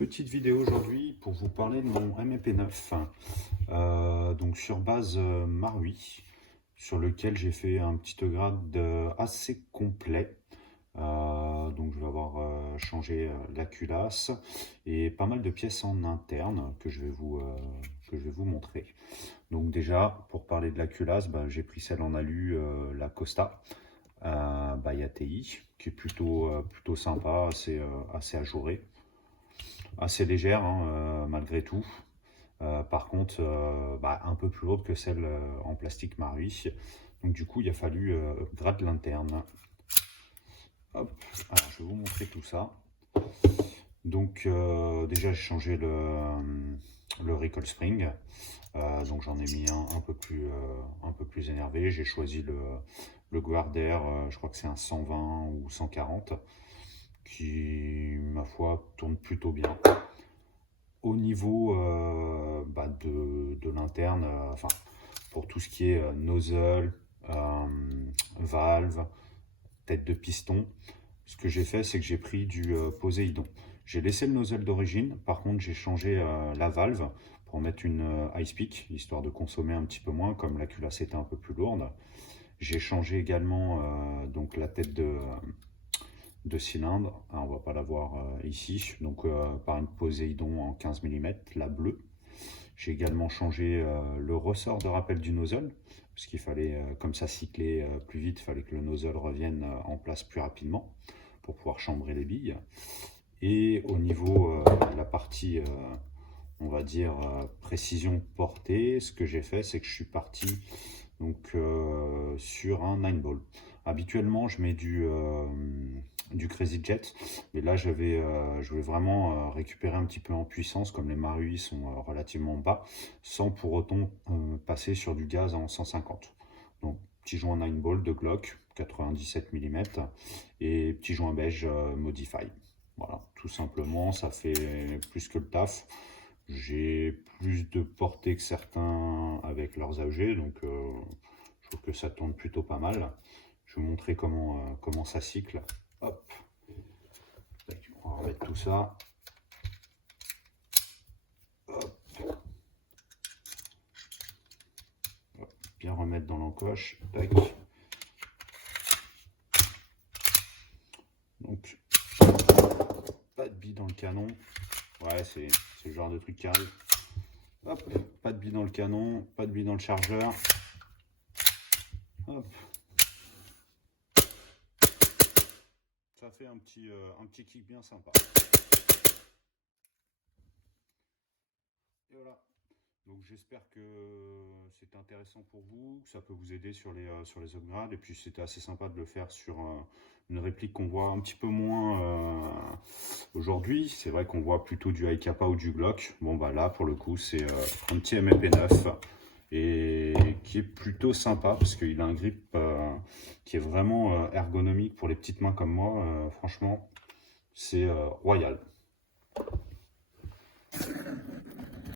Petite vidéo aujourd'hui pour vous parler de mon MP9 donc sur base Marui, sur lequel j'ai fait un petit upgrade assez complet. Donc je vais avoir changé la culasse et pas mal de pièces en interne que je vais vous montrer. Donc déjà pour parler de la culasse, j'ai pris celle en alu, la Costa by ATI, qui est plutôt sympa, assez ajourée. Assez légère malgré tout. Par contre, un peu plus lourde que celle en plastique Marui. Donc du coup, il a fallu gratter l'interne. Hop, alors je vais vous montrer tout ça. Donc déjà, j'ai changé le recoil spring. Donc j'en ai mis un peu plus énervé. J'ai choisi le Guarder, je crois que c'est un 120 ou 140, qui, ma foi, tourne plutôt bien. Au niveau de l'interne, pour tout ce qui est nozzle, valve, tête de piston, ce que j'ai fait, c'est que j'ai pris du Poséidon. J'ai laissé le nozzle d'origine, par contre j'ai changé la valve pour mettre une ice peak, histoire de consommer un petit peu moins, comme la culasse était un peu plus lourde. J'ai changé également donc la tête de cylindre, on va pas la voir ici, donc par une Poséidon en 15 mm, la bleue. J'ai également changé le ressort de rappel du nozzle, parce qu'il fallait, comme ça cyclait plus vite, il fallait que le nozzle revienne en place plus rapidement pour pouvoir chambrer les billes. Et au niveau de la partie, on va dire, précision portée, ce que j'ai fait, c'est que je suis parti donc sur un 9 ball. Habituellement, je mets du Crazy Jet, mais là je vais vraiment récupérer un petit peu en puissance, comme les Marui sont relativement bas, sans pour autant passer sur du gaz en 150. Donc petit joint 9 ball de Glock 97 mm et petit joint beige Modify. Voilà, tout simplement, ça fait plus que le taf. J'ai plus de portée que certains avec leurs AEG, donc je trouve que ça tourne plutôt pas mal. Je vais vous montrer comment ça cycle. Hop, on va remettre tout ça. Hop. Hop. Bien remettre dans l'encoche. Donc, pas de bille dans le canon. Ouais, c'est le genre de truc qui arrive. Hop, pas de bille dans le canon, pas de bille dans le chargeur. Hop. Ça fait un petit kick bien sympa. Et voilà. Donc j'espère que c'est intéressant pour vous, que ça peut vous aider sur les upgrades. Et puis c'était assez sympa de le faire sur une réplique qu'on voit un petit peu moins aujourd'hui. C'est vrai qu'on voit plutôt du Hi-Capa ou du Glock. Bon là pour le coup c'est un petit MP9 et qui est plutôt sympa parce qu'il a un grip qui est vraiment ergonomique pour les petites mains comme moi. Franchement, c'est royal.